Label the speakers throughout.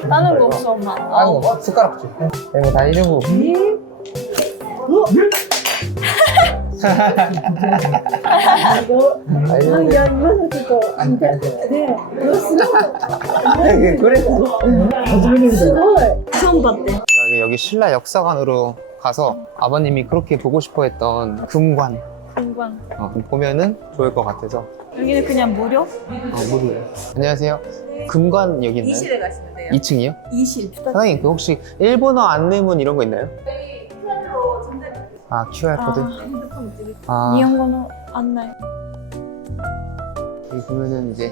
Speaker 1: 다른 거 없어, 엄마.
Speaker 2: 다른 거 숟가락 줘. 이거 다 이러고.
Speaker 1: 처음 봤대.
Speaker 2: 여기 신라 역사관으로 가서 아버님이 그렇게 보고 싶어했던 금관
Speaker 1: 금관.
Speaker 2: 보면은 좋을 것 같아서.
Speaker 1: 여기는 그냥 무료?
Speaker 2: 무료. 안녕하세요. 금관 여기 있나요?
Speaker 3: 2실에 가시면 돼요.
Speaker 2: 2층이요?
Speaker 3: 2실.
Speaker 2: 사장님 그 혹시 일본어 안내문 이런 거 있나요?
Speaker 3: QR로 전달.
Speaker 2: 아 QR코드?
Speaker 3: 핸드폰 찍을
Speaker 2: 아,
Speaker 1: 일본어 안내.
Speaker 2: 여기 보면은 이제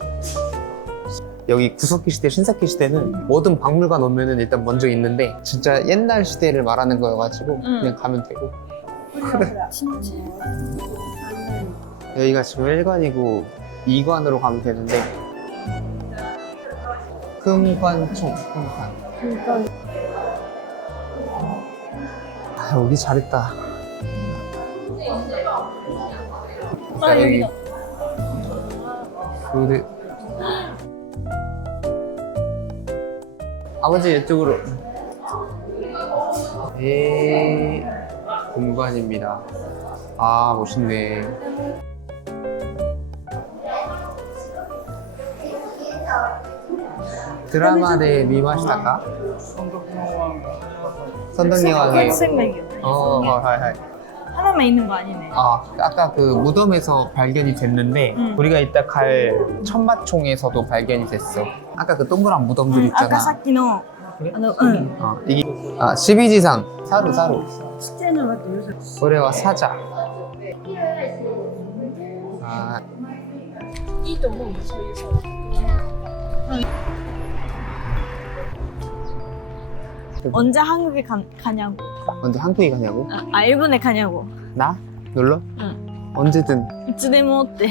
Speaker 2: 여기 구석기 시대, 신석기 시대는 모든 박물관 오면은 일단 먼저 있는데 진짜 옛날 시대를 말하는 거여가지고 그냥 가면 되고.
Speaker 1: 진짜.
Speaker 2: 여기가 지금 1관이고 2관으로 가면 되는데 금관총, 금관. 아, 여기 잘했다.
Speaker 1: 아, 여기다.
Speaker 2: 여기 아버지 이쪽으로. 네, 금관입니다. 아, 멋있네. 드라마를 미마시다가 선덕여왕의
Speaker 1: 생맥이요.
Speaker 2: 하이.
Speaker 1: 하나만 있는 거 아니네.
Speaker 2: 아, 아까 그 무덤에서 발견이 됐는데 우리가 이따 갈 천마총에서도 발견이 됐어. 아까 그 동그란 무덤들 있잖아.
Speaker 1: 아까 さっきの
Speaker 2: 이게 십이지상 사루.
Speaker 3: ちっちゃいのはどういう
Speaker 2: 고래와 사자. 아,
Speaker 1: いいと思うよ、そういうさ。 언제 한국에 가냐고.
Speaker 2: 언제 한국에 가냐고?
Speaker 1: 아, 일본에 가냐고.
Speaker 2: 나? 놀러?
Speaker 1: 응.
Speaker 2: 언제든.
Speaker 1: いつでもって。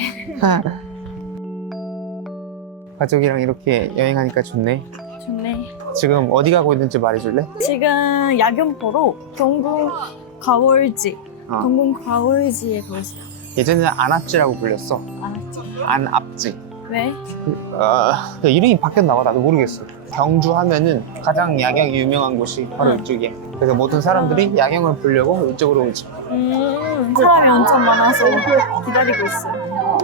Speaker 2: 가족이랑 이렇게 여행하니까 좋네.
Speaker 1: 좋네.
Speaker 2: 지금 어디 가고 있는지 말해줄래?
Speaker 1: 지금 야경 보러 경궁 가월지. 경궁 가월지에 가고 있어.
Speaker 2: 예전에는 안압지라고 불렸어.
Speaker 1: 알았지?
Speaker 2: 안압지.
Speaker 1: 왜?
Speaker 2: 이름이 바뀌었나 봐. 나도 모르겠어. 경주 하면은 가장 야경이 유명한 곳이 바로 이쪽이야. 그래서 모든 사람들이 야경을 보려고 이쪽으로 오지.
Speaker 1: 사람이 엄청 많아서 기다리고 있어.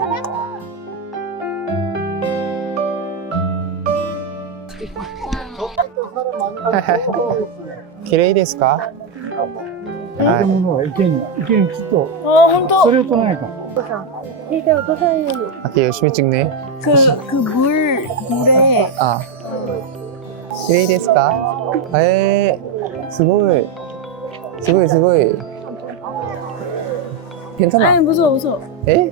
Speaker 2: 기레이 데스か?
Speaker 4: 建物は池にきっと
Speaker 1: 혼또
Speaker 4: それを取らないか
Speaker 2: 아기 열심히 찍네.
Speaker 1: 그 물에
Speaker 2: 아. 기레이 데스か?すごい. 괜찮아.
Speaker 1: 아니 무서워.
Speaker 2: 에?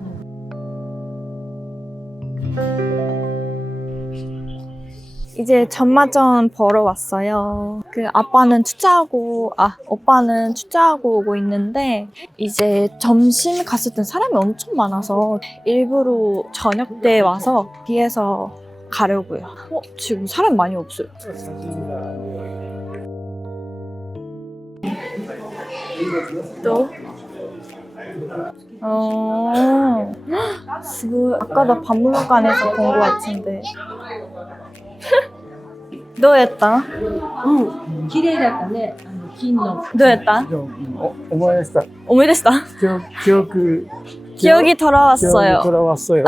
Speaker 1: 이제 전마전 보러 왔어요. 그 오빠는 축제하고 오고 있는데 이제 점심 갔을 땐 사람이 엄청 많아서 일부러 저녁 때 와서 뒤에서 가려고요. 지금 사람 많이 없어요. 또? 아까 나 박물관에서 본 것 같은데. どうやった?
Speaker 3: 綺麗だったね。金の。
Speaker 1: どうやった?
Speaker 4: 思い出した
Speaker 1: 오메데스다. 기억이 돌아왔어요.
Speaker 4: 돌아왔어요.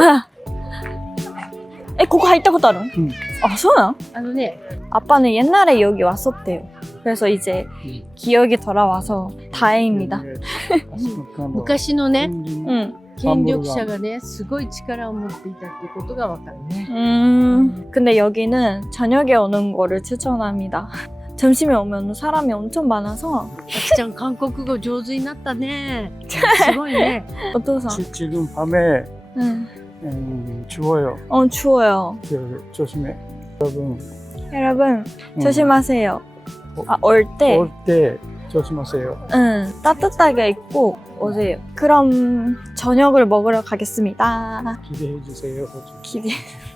Speaker 1: 거기 入ったことある? 아, そうなの?
Speaker 3: ね、
Speaker 1: 아빠는 옛날에 여기 왔었대요. 그래서 이제 기억이 돌아와서 다행입니다.
Speaker 3: 昔のね、
Speaker 1: 응.
Speaker 3: 権力者がね、すごい力を持っていたっていうことがわかるね。
Speaker 1: 근데 여기는 저녁에 오는 거를 추천합니다. 점심에 오면 사람이 엄청 많아서.
Speaker 3: あきちゃん、韓国語上手になったね。すごいね。
Speaker 1: 어떠서?
Speaker 4: 지금 밤에
Speaker 1: 응.
Speaker 4: 추워요.
Speaker 1: 추워요.
Speaker 4: 조심해.
Speaker 1: 여러분,
Speaker 4: 음.
Speaker 1: 조심하세요. 올 때.
Speaker 4: 올 때 조심하세요.
Speaker 1: 응, 따뜻하게 입고 오세요. 그럼 저녁을 먹으러 가겠습니다.
Speaker 4: 기대해 주세요.
Speaker 1: 기대.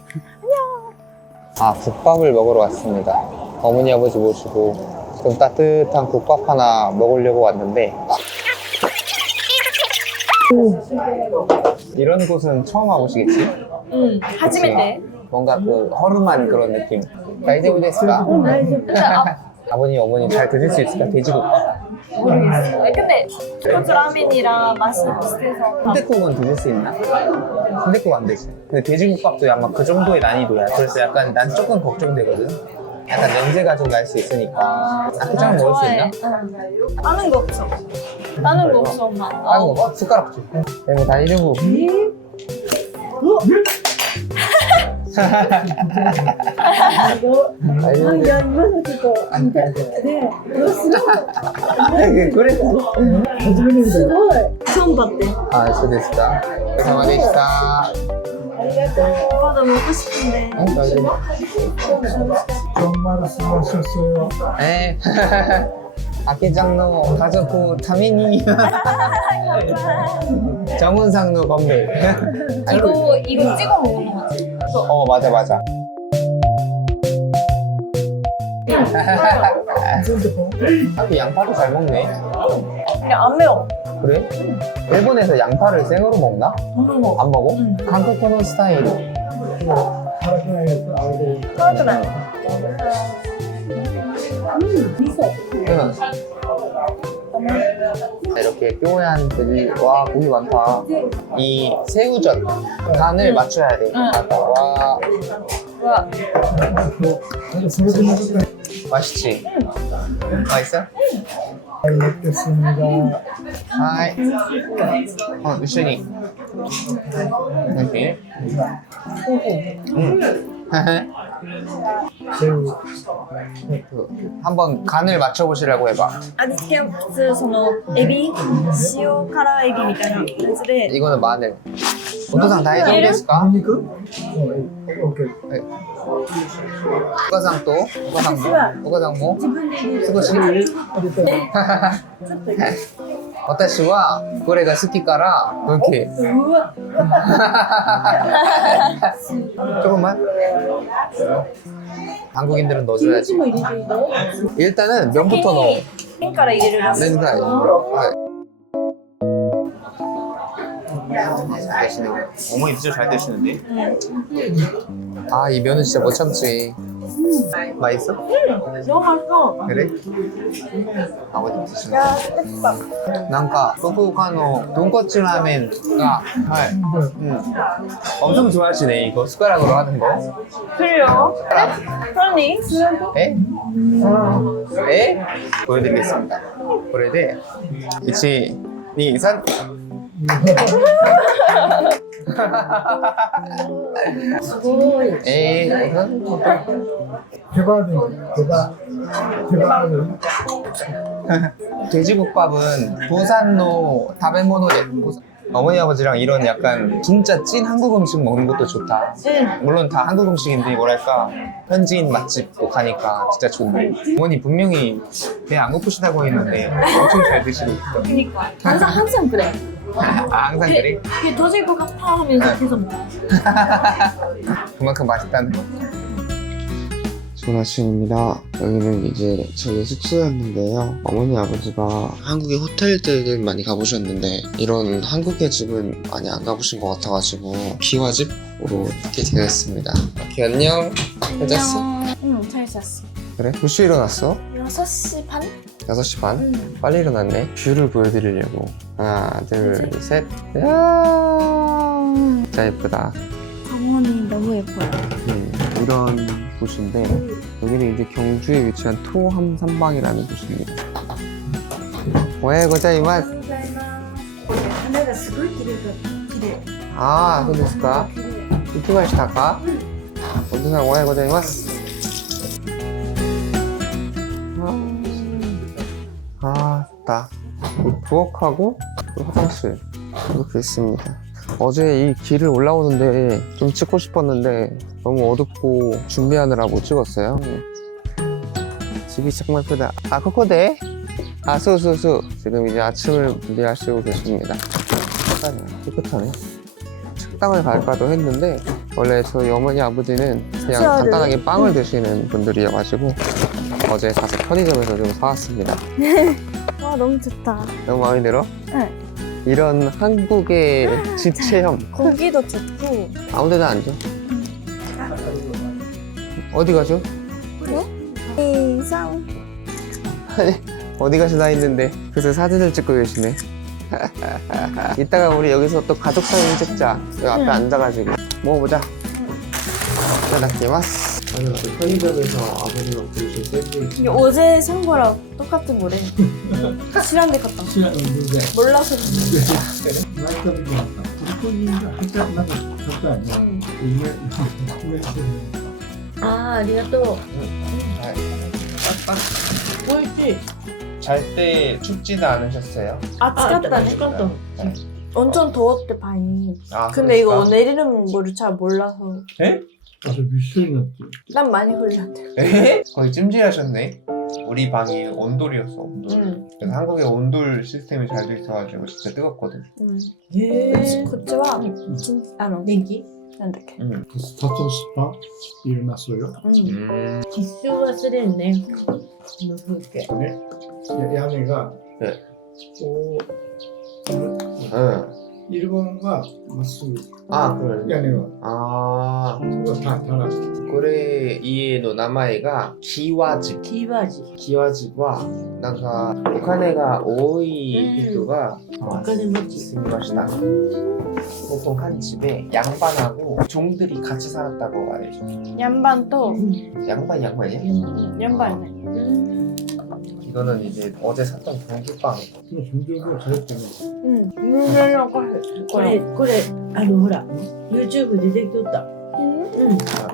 Speaker 2: 아, 국밥을 먹으러 왔습니다. 어머니 아버지 모시고 좀 따뜻한 국밥 하나 먹으려고 왔는데 이런 곳은 처음 와보시겠지?
Speaker 1: 응, 하지메테.
Speaker 2: 뭔가 그 허름한 그런 느낌. 다이제부 데스까?
Speaker 1: 근데
Speaker 2: 아버님, 어머님 잘 드실 수 있을까? 돼지국밥.
Speaker 1: 모르겠어. 근데 그것도 라면이랑 맛이 비슷해서.
Speaker 2: 순댓국은 드실 수 있나? 순댓국 안 되지. 근데 돼지국밥도 아마 그 정도의 난이도야. 그래서 약간 난 조금 걱정되거든. 약간 냄새가 좀 날 수 있으니까. 닭장 먹을 수 있나?
Speaker 1: 응. 다른 거 없어. 다른 거 없어, 엄마.
Speaker 2: 다른 거 봐. 숟가락 줘. 뭐 다이제부. 그래.
Speaker 1: 처음 봤대.
Speaker 2: 아,そうですか. 고생하셨습니다.
Speaker 1: 오빠도 먹고 싶은데.
Speaker 4: 정말 수고하셨어요.
Speaker 2: 네. 아키짱의 가족ために 정은상의 건배.
Speaker 1: 이거 찍어 먹는 거지.
Speaker 2: 맞아 맞아. 아키 양파도 잘 먹네.
Speaker 1: 그냥 안 매워.
Speaker 2: 그래? 일본에서 양파를 생으로 먹나?
Speaker 1: 안 먹어.
Speaker 2: 안 먹어?
Speaker 1: 응.
Speaker 2: 한국의 스타일.
Speaker 1: 그러더라.
Speaker 2: 응. 이렇게 뾰얀 돼지. 와, 고기 많다. 이 새우젓 간을 맞춰야 돼.
Speaker 1: 응.
Speaker 2: 와,
Speaker 1: 와,
Speaker 2: 맛있지? 맛있어?
Speaker 4: 잘 먹겠습니다.
Speaker 2: 하이. 유신이. 이렇게.
Speaker 4: 새우.
Speaker 2: 한번 간을 맞춰보시라고 해봐.
Speaker 1: 味付けは普通そのエビ、塩辛エビみたいなやつで
Speaker 2: 이거는 마늘. 오토상 다이저브ですか?
Speaker 4: 니그? 오케이.
Speaker 2: 오가상 또? 오가상 뭐? 스고시? 私はこれが好きから이렇게. 조금만. 한국인들은 넣어줘야지. 일단은 면부터 넣어.
Speaker 1: 麺から入れるらしい。
Speaker 2: 렌즈가 잘 드시네. 어머니 진짜 잘 드시는데. 아, 이 면은 진짜 못 참지. 맛있어?
Speaker 1: 너무 맛있어.
Speaker 2: 그래? 아버님 드시네.
Speaker 1: 야, 맛있다.
Speaker 2: なんか福岡の豚骨ラーメンが、はい、엄청 좋아하시네. 이거 숟가락으로 하는 거.
Speaker 1: 그래요? 그러니?
Speaker 2: 에? 에? 보여드리겠습니다. これで 1, 2, 3. 에이,
Speaker 4: 대박은
Speaker 2: 돼지국밥은 부산노 다베모노데. 어머니 아버지랑 이런 약간 진짜 찐 한국 음식 먹는 것도 좋다. 물론 다 한국 음식인데 뭐랄까 현지인 맛집 꼭 가니까 진짜 좋네. 어머니 분명히 배 안 고프시다고 했는데 엄청 잘 드시고 있어.
Speaker 1: 그니까. 항상 그래.
Speaker 2: 아, 항상 그래?
Speaker 1: 이게 더질 것 같아 하면서 계속 먹어.
Speaker 2: 그만큼 맛있다는 거. 좋은 아침입니다. 여기는 이제 저희 숙소였는데요. 어머니 아버지가 한국의 호텔들을 많이 가보셨는데 이런 한국의 집은 많이 안 가보신 것 같아가지고 기와집으로 있게 되었습니다. 오케이, 안녕. 잘 잤어?
Speaker 1: 응, 잘 잤어.
Speaker 2: 그래? 몇 시에 일어났어?
Speaker 1: 6시 반?
Speaker 2: 6시 반?
Speaker 1: 응.
Speaker 2: 빨리 일어났네. 뷰를 보여드리려고. 하나, 둘, 셋. 이야, 진짜 예쁘다.
Speaker 1: 정원이 너무 예뻐요.
Speaker 2: 이런 곳인데 여기는 이제 경주에 위치한 토함산방이라는 곳입니다. 오해 고자이마스.
Speaker 1: 하늘가 すごい綺麗.
Speaker 2: 아,そうですか? 이키마시타까? 원두상 오해 고자이마스. 아, 좋다. 부엌하고 화장실 이렇게 있습니다. 어제 이 길을 올라오는데 좀 찍고 싶었는데 너무 어둡고 준비하느라 못 찍었어요. 집이 정말 예쁘다. 아, 코코데? 아, 수수수. 지금 이제 아침을 준비하시고 계십니다. 깨끗하네. 식당을 갈까도 했는데 원래 저희 어머니 아버지는 그냥 간단하게 빵을 드시는 분들이어가지고 어제 가서 편의점에서 좀 사왔습니다.
Speaker 1: 와, 너무 좋다.
Speaker 2: 너무 마음에 들어?
Speaker 1: 네.
Speaker 2: 이런 한국의 집 체험
Speaker 1: 고기도 좋고.
Speaker 2: 아무데나 앉아. 어디 가죠?
Speaker 1: 이상.
Speaker 2: 어디 가시나 했는데 그래서 사진을 찍고 계시네. 이따가 우리 여기서 또 가족 사진 찍자. 여기 앞에 앉아가지고 먹어보자. 이따다키마스. 아니 그 편의점에서 아버지가 부르신 샌드위치.
Speaker 1: 이게 어제 산 거랑 똑같은 거래. 실한 데 갔다.
Speaker 4: 知らん、全然。
Speaker 1: 몰라서.
Speaker 4: 前行った時もあった。ここに入ったなんか買ったよね。上
Speaker 3: 아, 아리가또. 오이시.
Speaker 2: 잘 때 춥지는 않으셨어요?
Speaker 1: 아, 찍었다네.
Speaker 3: 찍었다.
Speaker 1: 엄청 더웠대, 방이.
Speaker 2: 아,
Speaker 1: 근데 이거
Speaker 2: 그러니까?
Speaker 1: 내리는 거를 잘 몰라서.
Speaker 4: あ、それびっしょりになってる。
Speaker 1: 난 많이 흘렸대.
Speaker 2: 에? 거의 찜질하셨네. 우리 방이 온돌이었어, 온돌.
Speaker 1: 응.
Speaker 2: 그래서 한국에 온돌 시스템이 잘 돼 있어가지고 진짜 뜨겁거든.
Speaker 1: 응.
Speaker 3: 예.
Speaker 1: こっちは、電気なんだっけ。
Speaker 2: 응.
Speaker 4: サトシパンいるな、そうよ。
Speaker 3: 必須忘れんね。この風景。
Speaker 4: ね。屋根が、
Speaker 2: ね
Speaker 4: こう、
Speaker 2: 응.
Speaker 4: 일본はまっすぐ
Speaker 2: 아, 그래.
Speaker 4: 屋根は
Speaker 2: 아,
Speaker 4: そこがたらす。
Speaker 2: 그래 이에의 나마이가 기와집.
Speaker 3: 키바지.
Speaker 2: 기와집과 뭔가 오카네가 오이人が
Speaker 3: 오카네모치.
Speaker 2: 있습니다. 보통 한 집에 양반하고 종들이 같이 살았다고 말해줘.
Speaker 1: 양반도
Speaker 2: 양반이야?
Speaker 1: 양반이네.
Speaker 2: 이거는 이제 어제 샀던 고기빵.
Speaker 4: そのfun上がされてる。
Speaker 1: 응. 물려고 할
Speaker 3: これ、
Speaker 1: 거야.
Speaker 3: これ、ほら、YouTube 出てきとった。
Speaker 1: 응?
Speaker 3: うん。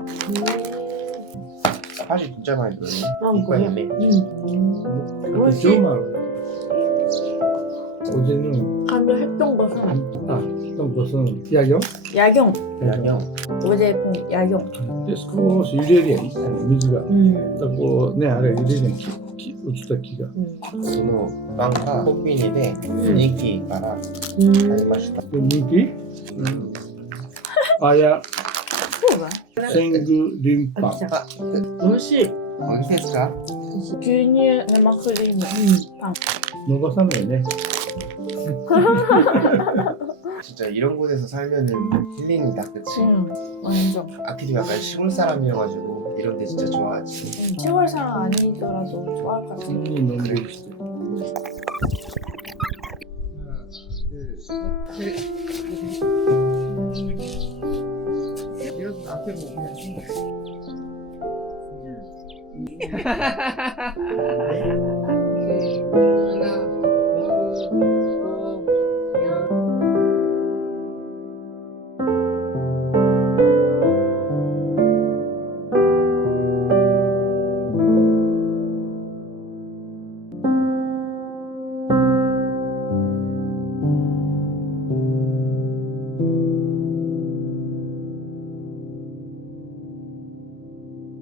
Speaker 2: 사실 진짜 많이 들었네.
Speaker 3: なんかね。
Speaker 2: 이빨이네.
Speaker 3: うん。
Speaker 4: あとジョーマル。어제는
Speaker 1: 간도 했던 것은
Speaker 4: 어떤 것은 야경?
Speaker 1: 야경.
Speaker 2: 양념.
Speaker 1: 어제 본 야경.
Speaker 4: で少し揺れるやん、水が。
Speaker 3: うん。
Speaker 4: だからこうね、あれ揺れるやん、落ちた木が。
Speaker 2: この 빵가 콤비니에 인기가라
Speaker 3: うん。
Speaker 2: 알리마시다.
Speaker 4: で人気あや、
Speaker 1: 뭐가?
Speaker 4: セングリンパ
Speaker 3: あ、。来た。美味しい。
Speaker 2: 어디 됐을까?
Speaker 1: 牛乳生クリーム.
Speaker 4: 逃さないね。
Speaker 2: 진짜 이런 곳에서 살면은 힐링이다, 그치?
Speaker 1: 응. 완전.
Speaker 2: 아키도 약간 시골 사람이어가지고 이런 데 진짜 좋아하지.
Speaker 1: 시골 사람 아니더라도 좋아할 것 같아.
Speaker 4: にのんびりして。
Speaker 2: 이런 앞에 보면